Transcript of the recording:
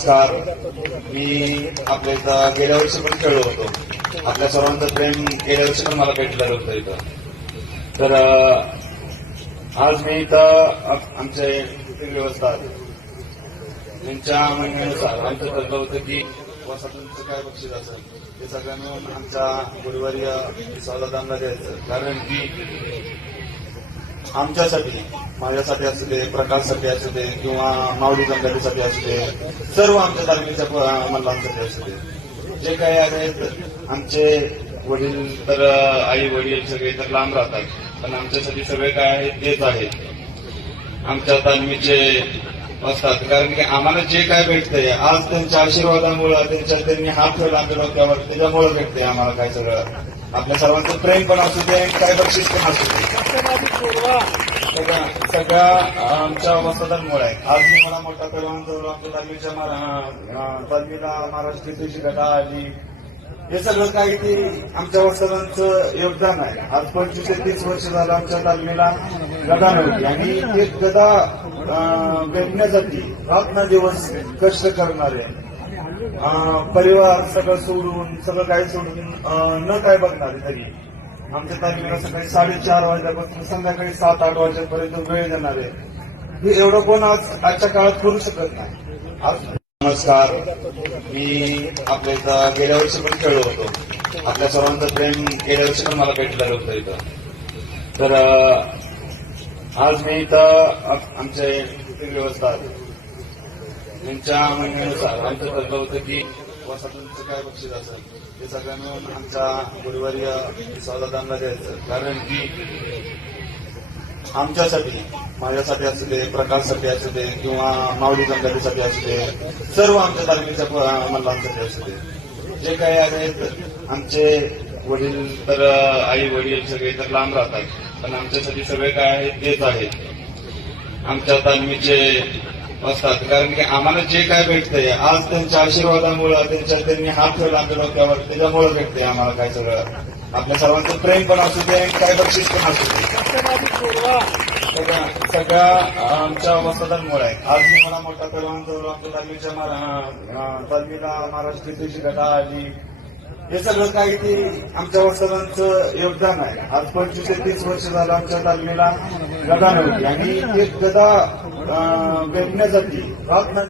नमस्कार. मी आपल्या इथं गेल्या वर्षी पण खेळलो होतो. आपल्या सर्वांचं प्रेम गेल्या वर्षी पण मला भेटलेलं होतं इथं. तर आज मी इथं आमचे व्यवस्था त्यांच्या म्हणण्यानुसार आमचं ठरलं होतं की वसाहतांचं काय बक्षीस असेल ते सगळ्यांना आमच्या गुरुवारी सौदादांना द्यायचं. कारण की आमच्यासाठी माझ्यासाठी असू दे प्रकाशसाठी असू दे किंवा माऊली जंगलीसाठी असू दे सर्व आमच्या तालमीच्या मल्लांसाठी असू दे. जे काही आहेत आमचे वडील तर आई वडील सगळे तर लांब राहतात पण आमच्यासाठी सगळे काय आहेत तेच आहेत आमच्या तालमीचे असतात कारण की आम्हाला जे काय भेटतंय आज त्यांच्या आशीर्वादामुळं त्यांच्या त्यांनी हात ठेवला आमच्या डोक्यावर त्याच्यामुळं भेटतंय आम्हाला काय सगळं. आपल्या सर्वांचं प्रेम पण असू दे आणि काय बक्षीस पण असू दे. सगळ्या सगळ्या आमच्या वसतांमुळे आहे. आज मी मला मोठा पैलवान जवळ आमच्या तालमीच्या तालमीला महाराष्ट्र आली. हे सगळं काही ते आमच्या वसतांचं योगदान आहे. आज पंचवीस ते तीस वर्ष झालं आमच्या तालमीला गदा नव्हती आणि एक गदा भेटण्यासाठी रात्र दिवस कष्ट करणारे म्हणजे- परिवार सगळं सोडून सगळं काही सोडून न काय बघणार तरी. आमच्या तारखेला सकाळी साडेचार वाजल्यापासून संध्याकाळी सात आठ वाजेपर्यंत वेळ देणार आहे. हे एवढं कोण आज आजच्या काळात करू शकत नाही. आज नमस्कार. मी आपल्या इथं गेल्या वर्षी पण खेळलो होतो. आपल्या सर्वांचं प्रेम गेल्या वर्षी पण मला भेटलेलं होतं इथं. तर आज मी इथं आमचे व्यवस्था यांच्या म्हणण्यानुसार आमचं ठरलं होतं की वसाहतांचं काय बक्षीस असेल ते सगळ्यांना आमच्या गुरुवारी सवलतांना द्यायचं. कारण की आमच्यासाठी माझ्यासाठी असू दे प्रकाशसाठी असू दे किंवा माऊली जंगलीसाठी असू दे सर्व आमच्या तालमीच्या मल्लांसाठी असू दे. जे काही आहेत आमचे वडील तर आई वडील सगळे तर लांब राहतात. पण आमच्यासाठी सगळे काय आहेत तेच आहेत. आमच्या तालमीचे असतात. कारण की आम्हाला जे काय भेटतंय आज त्यांच्या आशीर्वादामुळं त्यांच्या त्यांनी हात ठेवला आमच्या डोक्यावर त्याच्यामुळं भेटतंय आम्हाला काय सगळं. आपल्या सर्वांचं प्रेम पण असू दे आणि काय बक्षीस पण असू दे. सगळ्या आमच्या वसतांमुळे आहे. आज मी मला मोठा पैलवान जवळ आमच्या तालमीच्या तालमीला महाराष्ट्र केसरी आली. हे सगळं काही ते आमच्या वसतांचं योगदान आहे. आज पंचवीस ते तीस वर्ष झालं आमच्या तालमीला गदा नव्हती. आणि एक गदा अं, भेटण्यासाठी